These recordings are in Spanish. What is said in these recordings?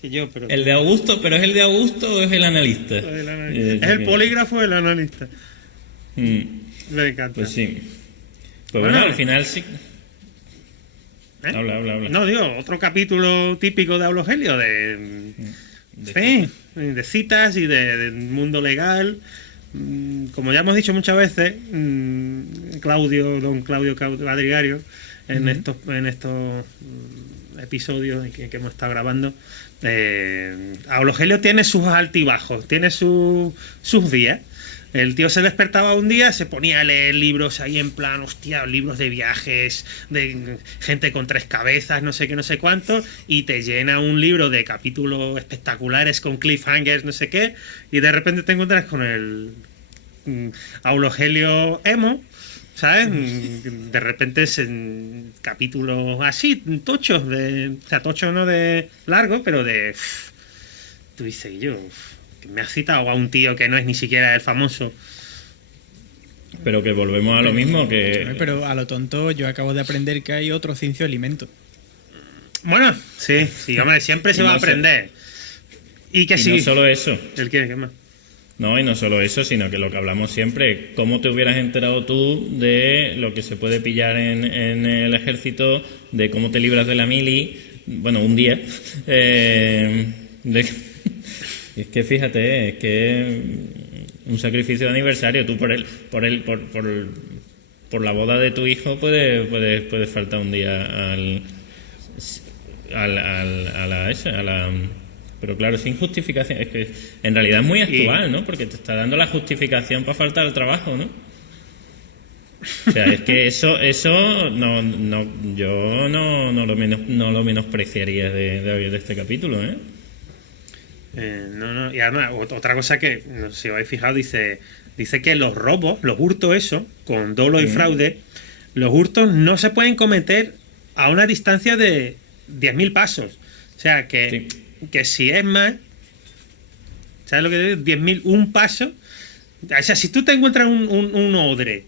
que yo, pero... El de Augusto, ¿pero es el de Augusto o es el analista? Es el polígrafo del analista. Me encanta. Pues sí. Pues Bueno, bueno, al final sí. ¿Eh? Habla. No, digo, otro capítulo típico de Aulogelio, de citas y del mundo legal. Como ya hemos dicho muchas veces, don Claudio Cuadrigario, en estos episodios que hemos estado grabando, Aulogelio tiene sus altibajos, tiene sus días. El tío se despertaba un día, se ponía a leer libros ahí en plan, hostia, libros de viajes, de gente con 3 cabezas, no sé qué, no sé cuánto, y te llena un libro de capítulos espectaculares con cliffhangers, no sé qué, y de repente te encuentras con el Aulogelio emo, ¿sabes? De repente es en capítulos así, tochos, o sea, tochos no de largo, pero de... Tú dices, me has citado a un tío que no es ni siquiera el famoso. Pero que volvemos a lo mismo que... Pero a lo tonto yo acabo de aprender que hay otro Cincio Alimento. Bueno, sí, hombre, siempre se va a aprender. Y que y sí. no solo eso. ¿El qué más? No, y no solo eso, sino que lo que hablamos siempre, ¿cómo te hubieras enterado tú de lo que se puede pillar en el ejército, de cómo te libras de la mili, bueno, un día, es que fíjate, es que un sacrificio de aniversario, tú por la boda de tu hijo puedes faltar un día pero claro, sin justificación. Es que en realidad es muy actual, ¿no? Porque te está dando la justificación para faltar al trabajo, ¿no? O sea, es que eso yo no lo menospreciaría de este capítulo, ¿eh? No, y además, otra cosa que, no sé si os habéis fijado, dice que los robos, los hurtos, eso, con dolo y fraude, los hurtos no se pueden cometer a una distancia de 10.000 pasos. O sea, que si es más, ¿sabes lo que digo? 10.000, un paso. O sea, si tú te encuentras un odre,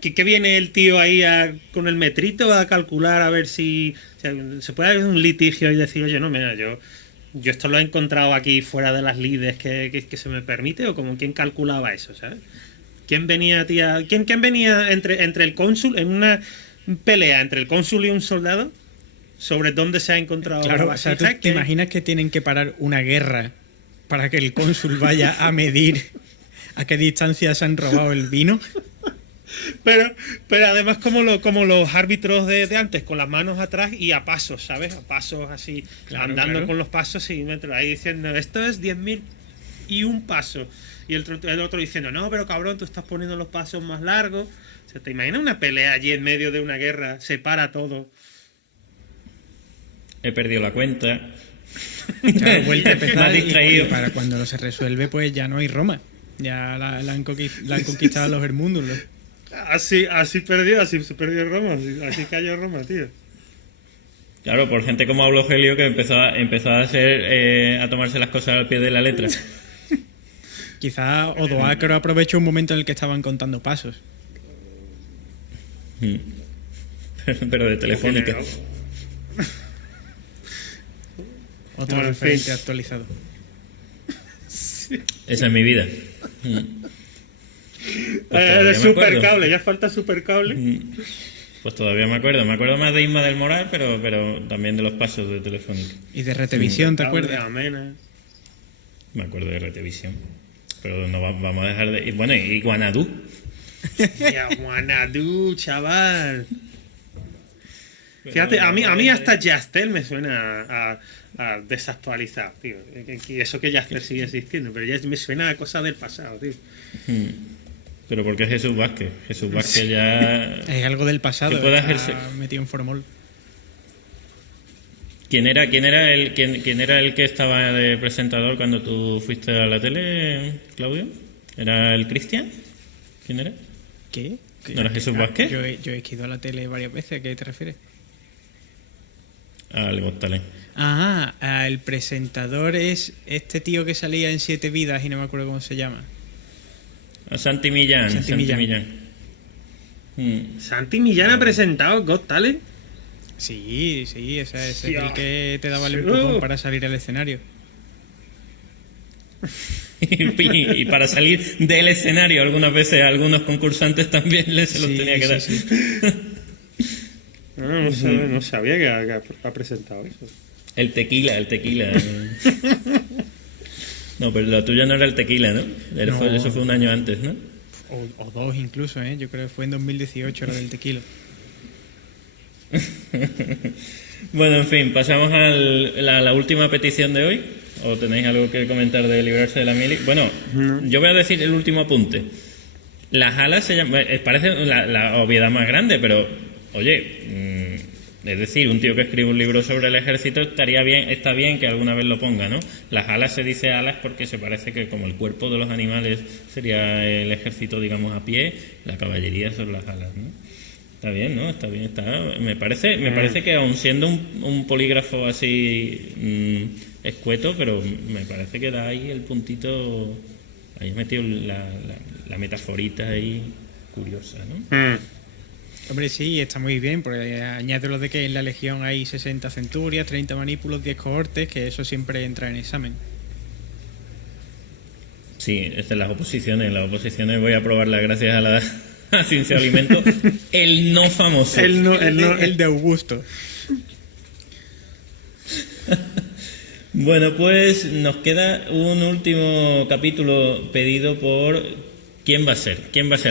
que viene el tío ahí con el metrito a calcular a ver si... O sea, se puede haber un litigio y decir, oye, no, mira, yo esto lo he encontrado aquí fuera de las lides que se me permite, o como quién calculaba eso, ¿sabes? ¿Quién venía, tía? ¿Quién venía entre el cónsul en una pelea entre el cónsul y un soldado sobre dónde se ha encontrado la Claro, vasija? o sea, ¿tú te imaginas que tienen que parar una guerra para que el cónsul vaya a medir a qué distancia se han robado el vino? Pero además como los árbitros de antes, con las manos atrás y a pasos, ¿sabes? A pasos así, claro, andando claro. con los pasos y metros, ahí diciendo, esto es 10.000 y un paso. Y el otro diciendo, no, pero cabrón, tú estás poniendo los pasos más largos. O sea, ¿te imaginas una pelea allí en medio de una guerra? Se para todo. He perdido la cuenta. Claro, vuelta a empezar distraído. y para cuando se resuelve, pues ya no hay Roma. Ya la han conquistado los hermúndulos. Así se perdió Roma, así cayó Roma, tío. Claro, por gente como Aulogelio que empezó a tomarse las cosas al pie de la letra. Quizá Odoacro aprovechó un momento en el que estaban contando pasos. Pero de Telefónica. Otro Bueno, referente sí. actualizado. Esa es mi vida. De Supercable, ya falta Supercable. Pues todavía me acuerdo más de Isma del Moral, pero también de los pasos de Telefónica. Y de Retevisión, ¿te Supercable, acuerdas? Amena. Me acuerdo de Retevisión. Pero no vamos a dejar de... Bueno, y Guanadú. Ya, Guanadu, chaval. Fíjate, a mí hasta Yastel me suena a desactualizado, tío. Y eso que Yastel sigue existiendo, pero ya me suena a cosas del pasado, tío. Pero ¿por qué Jesús Vázquez? Jesús Vázquez ya... Es algo del pasado. Que pueda Está ejercer- metido en formol. ¿Quién era el que estaba de presentador cuando tú fuiste a la tele, Claudio? ¿Era el Cristian? ¿Quién era? ¿Qué? ¿No era Jesús Vázquez? Yo he ido a la tele varias veces. ¿A qué te refieres? Al Got Talent. El presentador es este tío que salía en 7 vidas y no me acuerdo cómo se llama. A Santi Millán. Santi Millán. Santi Millán ha presentado Got Talent. Sí, ese es Hostia. el que te daba el empujón para salir al escenario. Y para salir del escenario, algunas veces a algunos concursantes también se los Sí, tenía que sí, dar. sí. No sabía que ha presentado eso. El tequila. No, pero lo tuyo no era el tequila, ¿no? No. Eso fue un año antes, ¿no? O dos incluso, ¿eh? Yo creo que fue en 2018 lo del tequila. Bueno, en fin, pasamos a la última petición de hoy. ¿O tenéis algo que comentar de librarse de la mili? Bueno, yo voy a decir el último apunte. Las alas se llaman... Parece la obviedad más grande, pero, oye, es decir, un tío que escribe un libro sobre el ejército está bien que alguna vez lo ponga, ¿no? Las alas se dice alas porque se parece que como el cuerpo de los animales sería el ejército, digamos, a pie, la caballería son las alas, ¿no? Está bien, ¿no? Está bien, me parece que aun siendo un polígrafo así escueto, pero me parece que da ahí el puntito, ahí he metido la metaforita ahí curiosa, ¿no? Hombre, sí, está muy bien, porque añade lo de que en la Legión hay 60 centurias, 30 manípulos, 10 cohortes, que eso siempre entra en examen. Sí, en las oposiciones voy a probarla gracias a la ciencia de alimentos. El no famoso. El de Augusto. Bueno, pues nos queda un último capítulo pedido por ¿quién va a ser?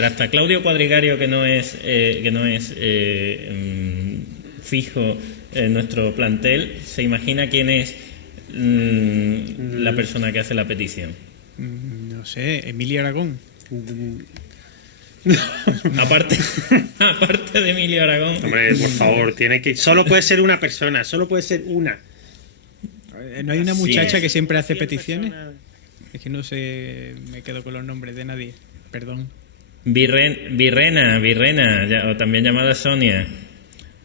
Hasta Claudio Cuadrigario, que no es fijo en nuestro plantel, se imagina quién es la persona que hace la petición. No sé, Emilio Aragón. Aparte de Emilio Aragón. Hombre, por favor, solo puede ser una persona, solo puede ser una. ¿No hay una Sí. muchacha que siempre hace 100 peticiones? personas. Es que no sé, me quedo con los nombres de nadie. Perdón. Virrena, o también llamada Sonia,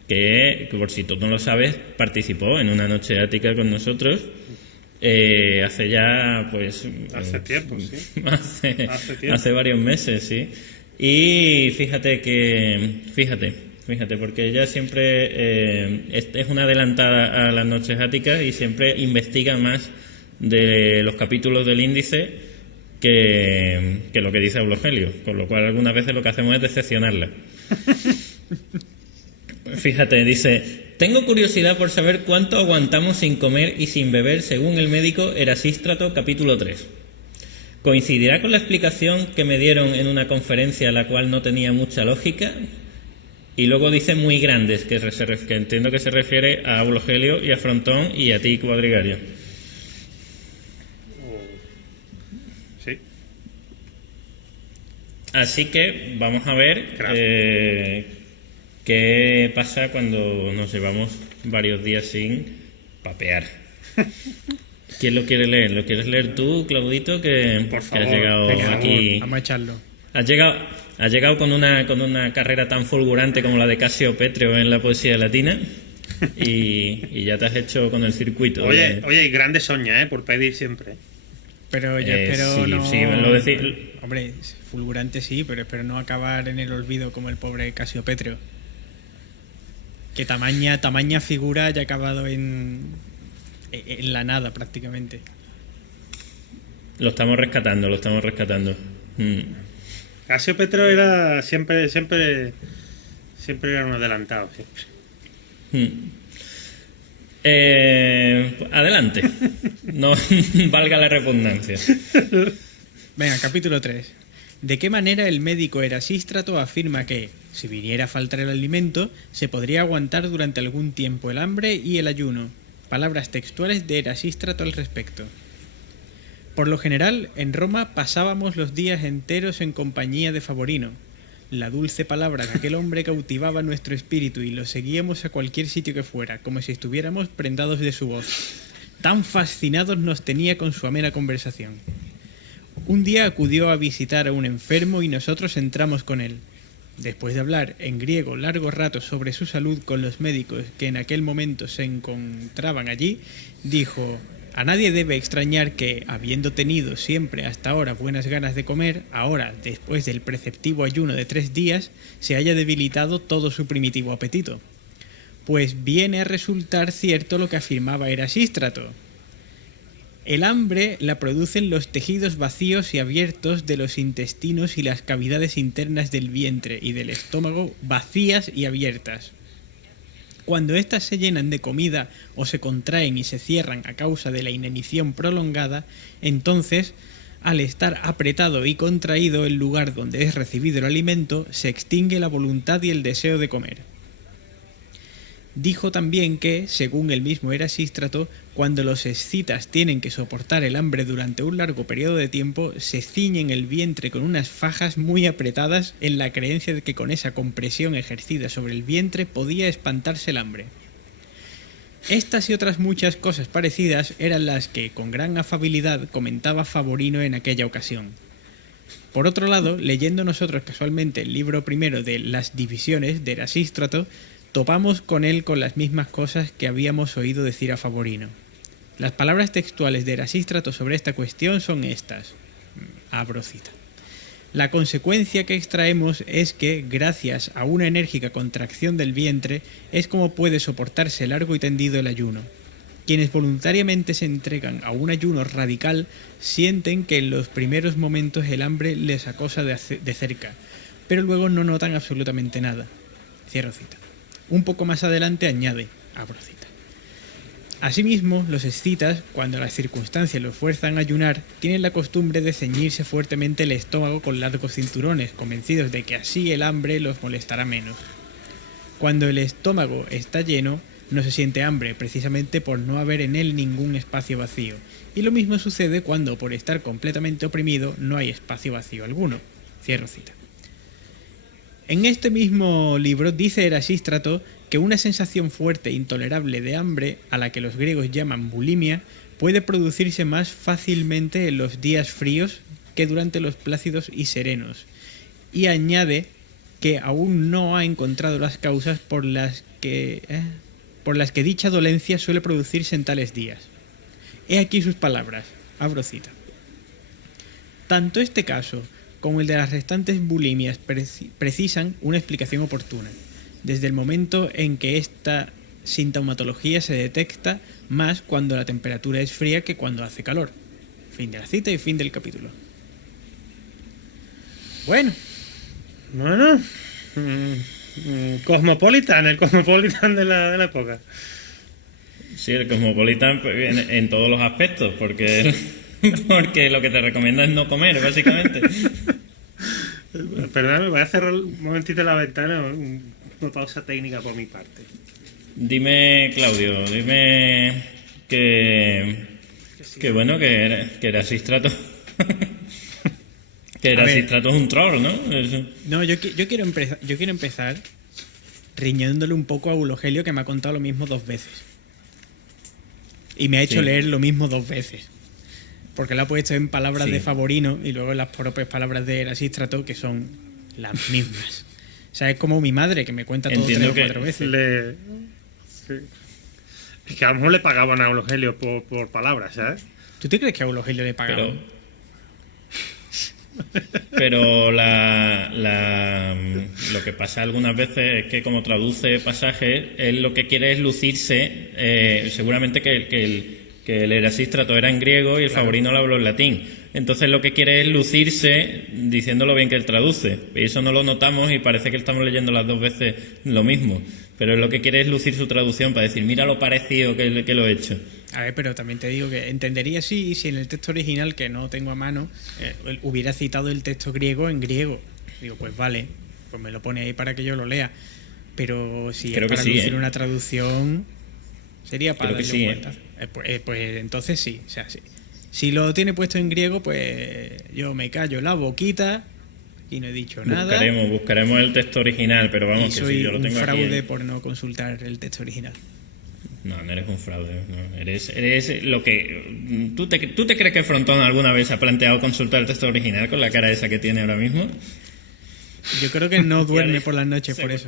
que por si tú no lo sabes, participó en una noche ática con nosotros hace ya, pues... Hace tiempo, sí. Hace hace varios meses, sí. Y fíjate, porque ella siempre es una adelantada a las noches áticas y siempre investiga más de los capítulos del índice que lo que dice Eulogelio, con lo cual algunas veces lo que hacemos es decepcionarla. Fíjate, dice: tengo curiosidad por saber cuánto aguantamos sin comer y sin beber según el médico Erasístrato capítulo 3. ¿Coincidirá con la explicación que me dieron en una conferencia la cual no tenía mucha lógica? Y luego dice muy grandes, que entiendo que se refiere a Eulogelio y a Frontón y a ti, Cuadrigario. Sí. Así que vamos a ver qué pasa cuando nos llevamos varios días sin papear. ¿Quién lo quiere leer? ¿Lo quieres leer tú, Claudito, que Por has favor, llegado venga, aquí? Vamos a echarlo. Has llegado con una carrera tan fulgurante como la de Casio Petreo en la poesía latina y ya te has hecho con el circuito. Oye, y grande Soña, por pedir siempre. Pero yo espero sí, no... sí, lo decís. Hombre, fulgurante sí, pero espero no acabar en el olvido como el pobre Casiopetrio. Que tamaña figura haya acabado en la nada prácticamente. Lo estamos rescatando. Casio Petro era siempre era un adelantado, siempre. Adelante. No valga la repugnancia. Venga, capítulo 3. ¿De qué manera el médico Erasístrato afirma que, si viniera a faltar el alimento, se podría aguantar durante algún tiempo el hambre y el ayuno? Palabras textuales de Erasístrato al respecto. Por lo general, en Roma pasábamos los días enteros en compañía de Favorino. La dulce palabra de aquel hombre cautivaba nuestro espíritu y lo seguíamos a cualquier sitio que fuera, como si estuviéramos prendados de su voz. Tan fascinados nos tenía con su amena conversación. Un día acudió a visitar a un enfermo y nosotros entramos con él. Después de hablar en griego largo rato sobre su salud con los médicos que en aquel momento se encontraban allí, dijo: a nadie debe extrañar que, habiendo tenido siempre hasta ahora buenas ganas de comer, ahora, después del preceptivo ayuno de 3 días, se haya debilitado todo su primitivo apetito. pues viene a resultar cierto lo que afirmaba Erasístrato. El hambre la producen los tejidos vacíos y abiertos de los intestinos y las cavidades internas del vientre y del estómago vacías y abiertas. Cuando éstas se llenan de comida o se contraen y se cierran a causa de la inanición prolongada, entonces, al estar apretado y contraído el lugar donde es recibido el alimento, se extingue la voluntad y el deseo de comer. Dijo también que, según el mismo Erasístrato, cuando los escitas tienen que soportar el hambre durante un largo periodo de tiempo, se ciñen el vientre con unas fajas muy apretadas en la creencia de que con esa compresión ejercida sobre el vientre podía espantarse el hambre. Estas y otras muchas cosas parecidas eran las que, con gran afabilidad, comentaba Favorino en aquella ocasión. Por otro lado, leyendo nosotros casualmente el libro primero de Las Divisiones de Erasístrato, topamos con él con las mismas cosas que habíamos oído decir a Favorino. Las palabras textuales de Erasístrato sobre esta cuestión son estas. Abro cita. La consecuencia que extraemos es que, gracias a una enérgica contracción del vientre, es como puede soportarse largo y tendido el ayuno. Quienes voluntariamente se entregan a un ayuno radical sienten que en los primeros momentos el hambre les acosa de cerca, pero luego no notan absolutamente nada. Cierro cita. Un poco más adelante añade, abro cita. Asimismo, los escitas, cuando las circunstancias los fuerzan a ayunar, tienen la costumbre de ceñirse fuertemente el estómago con largos cinturones, convencidos de que así el hambre los molestará menos. Cuando el estómago está lleno, no se siente hambre, precisamente por no haber en él ningún espacio vacío, y lo mismo sucede cuando, por estar completamente oprimido, no hay espacio vacío alguno. Cierro cita. En este mismo libro dice Erasístrato que una sensación fuerte e intolerable de hambre, a la que los griegos llaman bulimia, puede producirse más fácilmente en los días fríos que durante los plácidos y serenos, y añade que aún no ha encontrado las causas por las que dicha dolencia suele producirse en tales días. He aquí sus palabras, abro cita. Tanto este caso como el de las restantes bulimias precisan una explicación oportuna, desde el momento en que esta sintomatología se detecta más cuando la temperatura es fría que cuando hace calor. Fin de la cita y fin del capítulo. Bueno, Cosmopolitan, el Cosmopolitan de la época. Sí, el Cosmopolitan en todos los aspectos, porque lo que te recomienda es no comer, básicamente. Perdóname, voy a cerrar un momentito la ventana, una pausa técnica por mi parte. Dime, Claudio, que Erasístrato que Erasístrato es un troll, ¿no? No, yo quiero empezar riñéndole un poco a Eulogelio, que me ha contado lo mismo 2 veces. Y me ha hecho leer lo mismo 2 veces. Porque lo ha puesto en palabras de Favorino y luego en las propias palabras de Erasístrato, que son las mismas. O sea, es como mi madre, que me cuenta todo 3 o 4 veces. Sí. Es que a lo mejor le pagaban a Eulogelio por palabras, ¿sabes? ¿Tú te crees que a Eulogelio le pagaban? Pero lo que pasa algunas veces es que, como traduce pasajes, él lo que quiere es lucirse. Seguramente que el Erasístrato era en griego y el Favorino lo habló en latín. Entonces lo que quiere es lucirse diciéndolo bien que él traduce. Y eso no lo notamos y parece que estamos leyendo las 2 veces lo mismo. Pero él lo que quiere es lucir su traducción para decir, mira lo parecido que lo he hecho. A ver, pero también te digo que entendería si en el texto original, que no tengo a mano, hubiera citado el texto griego en griego. Digo, pues vale, pues me lo pone ahí para que yo lo lea. Pero si Creo es para que sí, lucir una traducción, sería para Creo que darle sí, cuenta. Pues entonces sí, o sea, sí. Si lo tiene puesto en griego, pues yo me callo la boquita y no he dicho nada. Buscaremos el texto original, pero vamos, y que soy si yo lo tengo un fraude aquí. por no consultar el texto original. No eres un fraude. No. Eres lo que... ¿Tú te crees que Frontón alguna vez ha planteado consultar el texto original con la cara esa que tiene ahora mismo? Yo creo que no duerme por las noches por eso.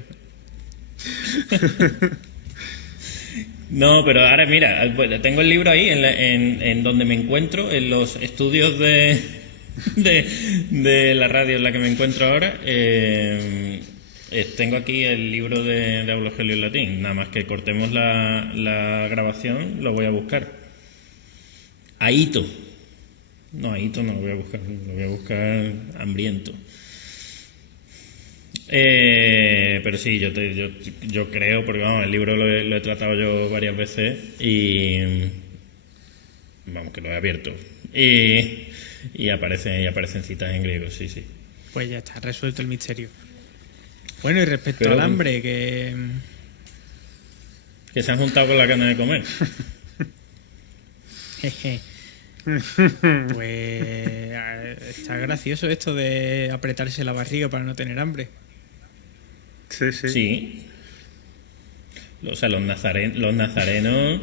No, pero ahora mira, tengo el libro ahí en donde me encuentro, en los estudios de la radio en la que me encuentro ahora. Tengo aquí el libro de Eulogelio en latín. Nada más que cortemos la grabación, lo voy a buscar. Aito. No, Aito no lo voy a buscar. Lo voy a buscar hambriento. Pero sí, yo creo, porque vamos, el libro lo he tratado yo varias veces y vamos, que lo he abierto y aparecen citas en griego, sí. Pues ya está, resuelto el misterio. Bueno, y respecto Pero- al hambre, que que se han juntado con la gana de comer. jeje, pues está gracioso esto de apretarse la barriga para no tener hambre. Sí, sí. Sí. O sea, los nazarenos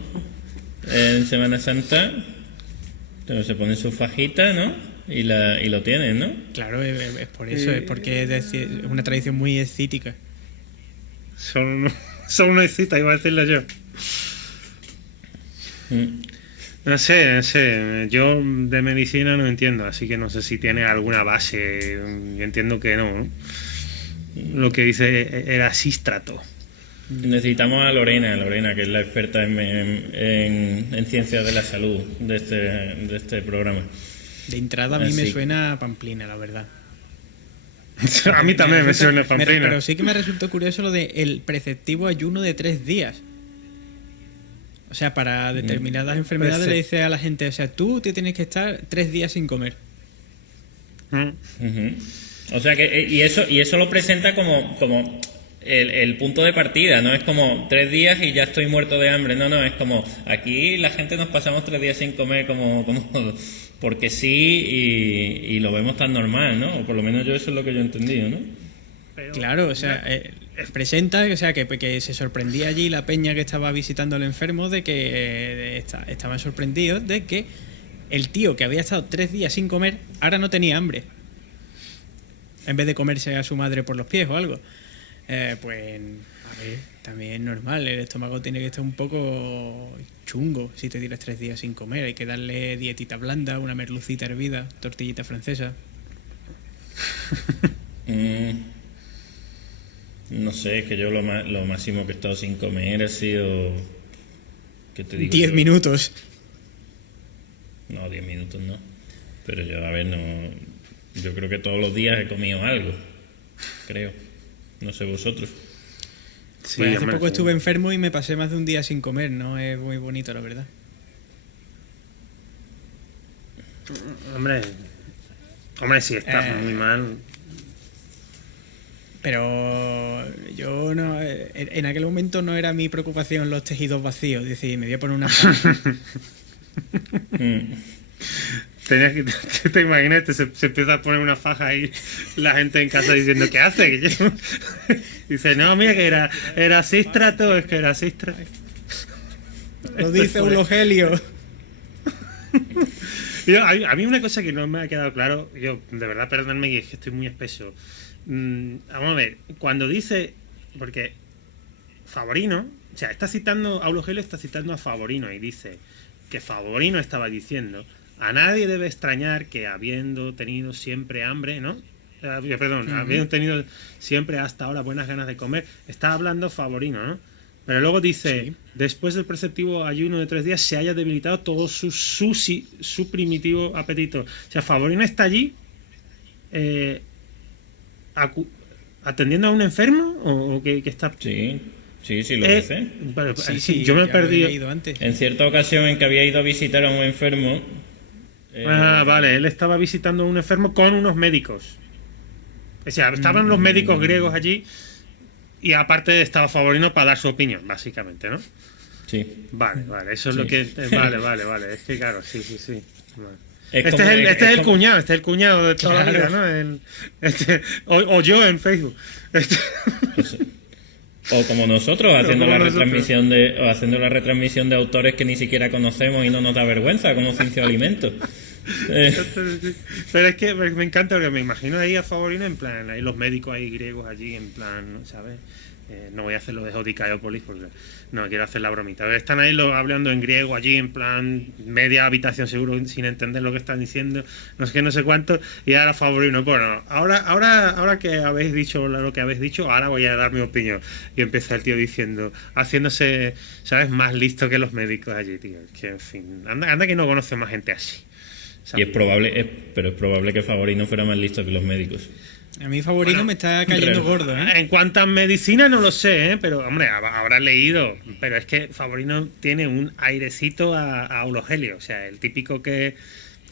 en Semana Santa se ponen su fajita, ¿no? Y lo tienen, ¿no? Claro, es por eso, es porque es una tradición muy escítica. Son unos citas, iba a decirlo yo. Mm. No sé. Yo de medicina no entiendo, así que no sé si tiene alguna base. Yo entiendo que no. Lo que dice Erasístrato. Necesitamos a Lorena, que es la experta en ciencias de la salud de este programa. De entrada a mí me Así. suena a Pamplina, la verdad. A mí también me suena Pero Pamplina. sí que me resultó curioso lo del preceptivo ayuno de 3 días. O sea, para determinadas enfermedades le dice a la gente, o sea, tú te tienes que estar 3 días sin comer. Mm. Ujú. O sea que y eso lo presenta como el punto de partida, no es como 3 días y ya estoy muerto de hambre, no, es como aquí la gente nos pasamos 3 días sin comer como porque sí y lo vemos tan normal, ¿no? O por lo menos yo eso es lo que yo he entendido, ¿no? Claro, o sea, presenta, o sea, que se sorprendía allí la peña que estaba visitando al enfermo de que estaban sorprendidos de que el tío que había estado 3 días sin comer ahora no tenía hambre. En vez de comerse a su madre por los pies o algo. Pues, a ver, también es normal. El estómago tiene que estar un poco chungo si te tiras 3 días sin comer. Hay que darle dietita blanda, una merlucita hervida, tortillita francesa. No sé, es que yo lo máximo que he estado sin comer ha sido... ¿Qué te digo 10 yo? minutos. No, 10 minutos no. Pero yo, a ver, no... Yo creo que todos los días he comido algo. Creo. No sé vosotros. Sí, Pues hace hombre, poco sí. estuve enfermo y me pasé más de un día sin comer. No es muy bonito, la verdad. Hombre, si estás muy mal. Pero yo no... En aquel momento no era mi preocupación los tejidos vacíos. Es decir, me voy a poner una... Tenías que te imaginas, se empieza a poner una faja ahí la gente en casa diciendo ¿qué hace? Que yo- Dice, no, mira que era Sístrato, es que era Sístrato. Lo dice Eulogelio. A mí una cosa que no me ha quedado claro, yo de verdad perdonadme que es que estoy muy espeso. Vamos a ver, cuando dice, porque Favorino, o sea, Eulogelio está citando a Favorino y dice que Favorino estaba diciendo: a nadie debe extrañar que habiendo tenido siempre hambre, ¿no? Habiendo tenido siempre hasta ahora buenas ganas de comer, está hablando Favorino, ¿no? Pero luego dice, Sí. después del preceptivo ayuno de 3 días se haya debilitado todo su primitivo apetito. O sea, Favorino está allí atendiendo a un enfermo o que está... Sí, lo dice. Bueno, Sí, yo me he ya lo he perdido. leído antes. En cierta ocasión en que había ido a visitar a un enfermo... Vale, él estaba visitando a un enfermo con unos médicos. O sea, estaban los médicos griegos allí y aparte estaba Favorino para dar su opinión, básicamente, ¿no? Sí. Vale, eso es Sí. lo que... Vale. Es que claro, sí. Vale. Es Este como- es el como- cuñado, este es el cuñado de toda la vida, Claro. ¿no? O yo en Facebook. O como nosotros, haciendo como la nosotros. haciendo la retransmisión de autores que ni siquiera conocemos y no nos da vergüenza, como Ciencia de Alimentos. Pero es que me encanta porque me imagino ahí a Favorino en plan, ahí los médicos ahí griegos allí en plan, ¿sabes? No voy a hacer lo de Jodicaeópolis porque no quiero hacer la bromita. Están ahí hablando en griego allí en plan media habitación seguro sin entender lo que están diciendo, no sé qué, no sé cuánto, y ahora Favorino, bueno, ahora que habéis dicho lo que habéis dicho, ahora voy a dar mi opinión. Y empieza el tío diciendo, haciéndose, ¿sabes? Más listo que los médicos allí, tío. Que en fin, anda que no conoce más gente así. Y es probable, pero es probable que Favorino fuera más listo que los médicos. A mí Favorino me está cayendo gordo, ¿eh? En cuanto a medicina no lo sé, ¿eh? Pero hombre, habrás leído. Pero es que Favorino tiene un airecito a Eulogelio. O sea, el típico que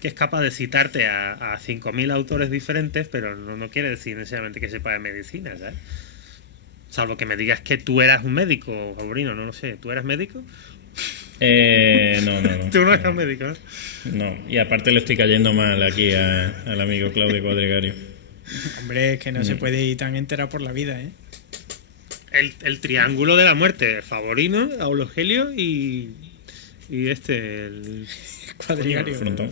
es capaz de citarte a 5.000 autores diferentes, pero no quiere decir necesariamente que sepa de medicina, ¿sabes? Salvo que me digas que tú eras un médico, Favorino, no lo sé. ¿Tú eras médico? No. Tú no eras médico, ¿no? No, y aparte le estoy cayendo mal aquí al amigo Claudio Cuadrigario. Hombre, es que no se puede ir tan entera por la vida, ¿eh? El triángulo de la muerte, Favorino, Eulogelio y el Cuadrigario. Frontón.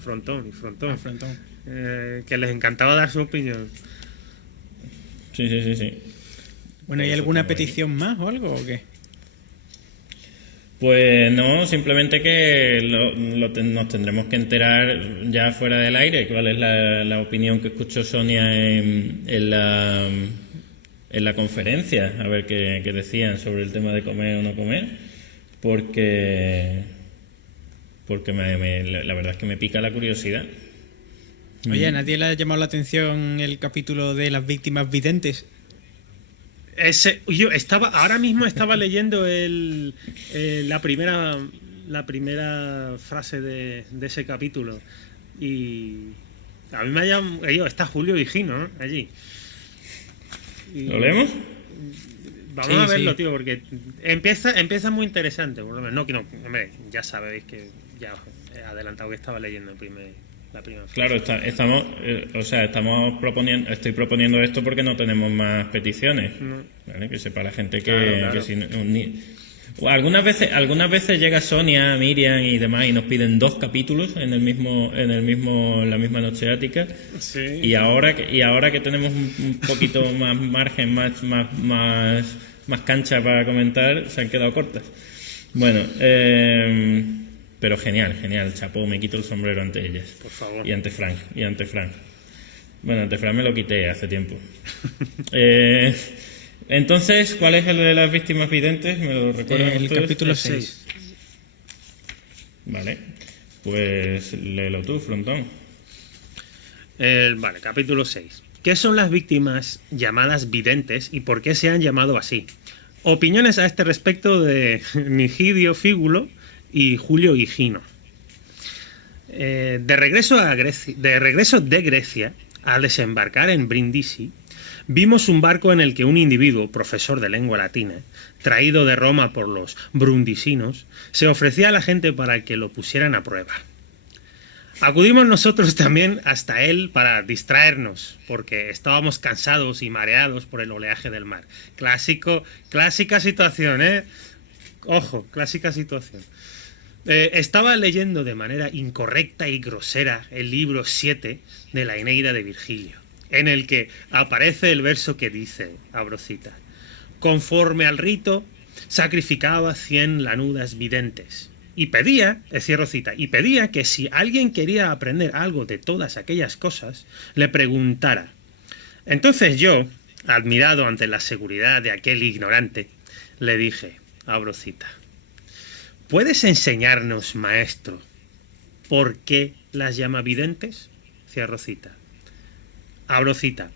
Frontón. Ah, Frontón. Que les encantaba dar su opinión. Sí. Bueno, ¿y alguna petición más o algo o qué? Pues no, simplemente que nos tendremos que enterar ya fuera del aire cuál es la opinión que escuchó Sonia en la conferencia, a ver qué decían sobre el tema de comer o no comer, porque la verdad es que me pica la curiosidad. Oye, ¿a nadie le ha llamado la atención el capítulo de las víctimas videntes? Ahora mismo estaba leyendo la primera frase de ese capítulo y a mí me ha llamado, está Julio Higino, ¿no? Allí. ¿Lo leemos? Vamos a verlo, tío, porque empieza muy interesante, por lo menos. No, hombre, ya sabéis que ya he adelantado que estaba leyendo la primera frase. Claro, estoy proponiendo esto porque no tenemos más peticiones, ¿vale? Que sepa la gente Claro. que si algunas veces llega Sonia, Miriam y demás y nos piden 2 capítulos en la misma noche ática. Sí. Y ahora que tenemos un poquito más margen, más cancha para comentar, se han quedado cortas. Bueno, pero genial, chapó, me quito el sombrero ante ellas. Por favor. Y ante Frank. Bueno, ante Frank me lo quité hace tiempo. Entonces, ¿cuál es el de las víctimas videntes? ¿Me lo recuerdan El ustedes? capítulo El 6. Vale, pues léelo tú, Frontón. Vale, capítulo 6. ¿Qué son las víctimas llamadas videntes y por qué se han llamado así? Opiniones a este respecto de Nigidio Fígulo y Julio Higino. De regreso de Grecia, al desembarcar en Brindisi, vimos un barco en el que un individuo, profesor de lengua latina, traído de Roma por los brundisinos, se ofrecía a la gente para que lo pusieran a prueba. Acudimos nosotros también hasta él para distraernos, porque estábamos cansados y mareados por el oleaje del mar. Clásica situación, ¿eh? Ojo, clásica situación. Estaba leyendo de manera incorrecta y grosera el libro 7 de la Eneida de Virgilio, en el que aparece el verso que dice, abro cita, conforme al rito, sacrificaba 100 lanudas videntes. Y pedía, cierro cita, y pedía que si alguien quería aprender algo de todas aquellas cosas, le preguntara. Entonces yo, admirado ante la seguridad de aquel ignorante, le dije, abro cita, ¿puedes enseñarnos, maestro, por qué las llama videntes? Cierro cita. Abro cita.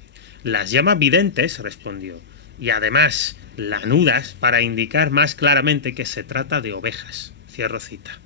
Las llama videntes, respondió, y además lanudas para indicar más claramente que se trata de ovejas. Cierro cita.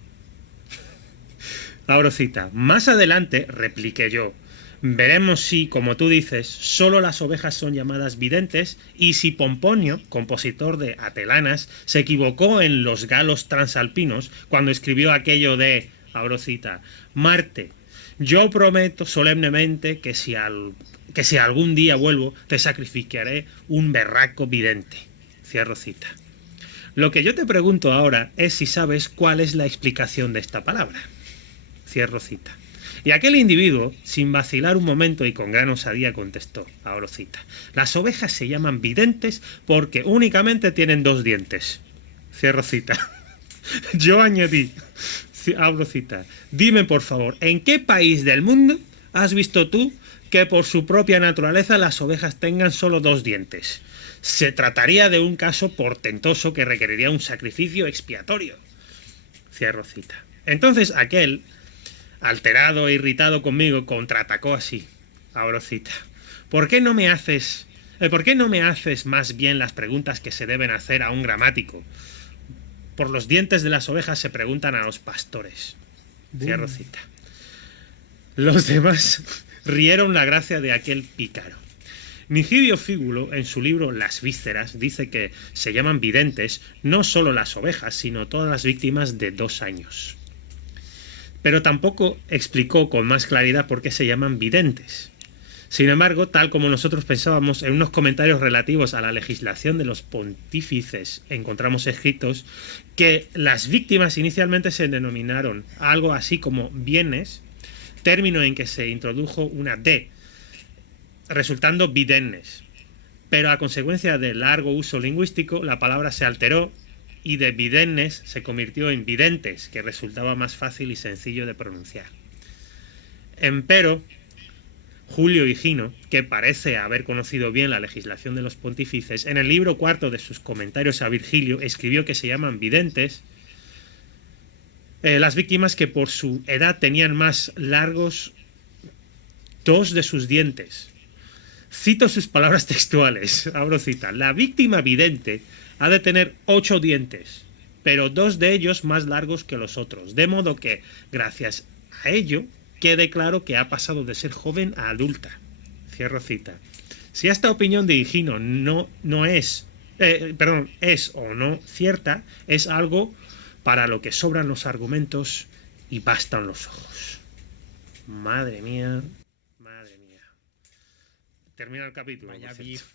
Abro cita. Más adelante, repliqué yo, veremos si, como tú dices, solo las ovejas son llamadas videntes y si Pomponio, compositor de Atelanas, se equivocó en los galos transalpinos cuando escribió aquello de, abro cita, Marte, yo prometo solemnemente que si algún día vuelvo, te sacrificaré un berraco vidente. Cierro cita. Lo que yo te pregunto ahora es si sabes cuál es la explicación de esta palabra. Cierro cita. Y aquel individuo, sin vacilar un momento y con gran osadía, contestó, abro cita: las ovejas se llaman videntes porque únicamente tienen 2 dientes. Cierro cita. Yo añadí, abro cita: dime por favor, ¿en qué país del mundo has visto tú que por su propia naturaleza las ovejas tengan solo 2 dientes? Se trataría de un caso portentoso que requeriría un sacrificio expiatorio. Cierro cita. Entonces aquel, alterado e irritado conmigo, contraatacó así. Abro cita: ¿Por qué no me haces más bien las preguntas que se deben hacer a un gramático? Por los dientes de las ovejas se preguntan a los pastores. Cierro cita. Los demás rieron la gracia de aquel pícaro. Nigidio Fígulo, en su libro Las vísceras, dice que se llaman videntes no solo las ovejas, sino todas las víctimas de 2 años. Pero tampoco explicó con más claridad por qué se llaman videntes. Sin embargo, tal como nosotros pensábamos, en unos comentarios relativos a la legislación de los pontífices encontramos escritos que las víctimas inicialmente se denominaron algo así como bienes, término en que se introdujo una D, resultando vidennes. Pero a consecuencia del largo uso lingüístico, la palabra se alteró y de vidennes se convirtió en videntes, que resultaba más fácil y sencillo de pronunciar. Empero, Julio Higino, que parece haber conocido bien la legislación de los pontífices, en el libro 4 de sus comentarios a Virgilio escribió que se llaman videntes las víctimas que por su edad tenían más largos 2 de sus dientes. Cito sus palabras textuales, abro cita: la víctima vidente ha de tener 8 dientes, pero 2 de ellos más largos que los otros, de modo que, gracias a ello, quede claro que ha pasado de ser joven a adulta. Cierro cita. Si esta opinión de Higino es o no cierta, es algo para lo que sobran los argumentos y bastan los ojos. Madre mía. Termina el capítulo. Vaya bif.